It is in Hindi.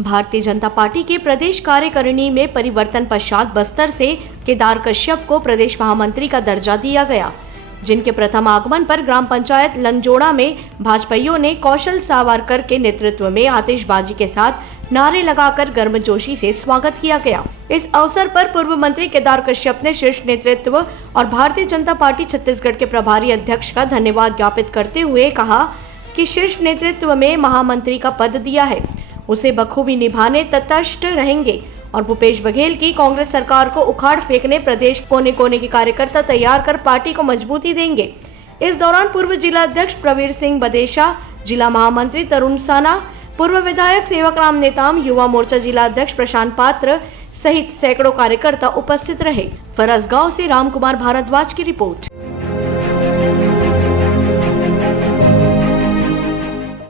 भारतीय जनता पार्टी के प्रदेश कार्यकारिणी में परिवर्तन पश्चात बस्तर से केदार कश्यप को प्रदेश महामंत्री का दर्जा दिया गया, जिनके प्रथम आगमन पर ग्राम पंचायत लंजोड़ा में भाजपाइयों ने कौशल सावरकर के नेतृत्व में आतिशबाजी के साथ नारे लगाकर गर्मजोशी से स्वागत किया गया। इस अवसर पर पूर्व मंत्री केदार कश्यप ने शीर्ष नेतृत्व और भारतीय जनता पार्टी छत्तीसगढ़ के प्रभारी अध्यक्ष का धन्यवाद ज्ञापित करते हुए कहा कि शीर्ष नेतृत्व में महामंत्री का पद दिया है, उसे बखूबी निभाने तटस्थ रहेंगे और भूपेश बघेल की कांग्रेस सरकार को उखाड़ फेंकने प्रदेश कोने कोने के कार्यकर्ता तैयार कर पार्टी को मजबूती देंगे। इस दौरान पूर्व जिला अध्यक्ष प्रवीर सिंह बदेशा, जिला महामंत्री तरुण साना, पूर्व विधायक सेवकराम नेताम, युवा मोर्चा जिला अध्यक्ष प्रशांत पात्र सहित सैकड़ों कार्यकर्ता उपस्थित रहे। फरसगांव से रामकुमार भारद्वाज की रिपोर्ट।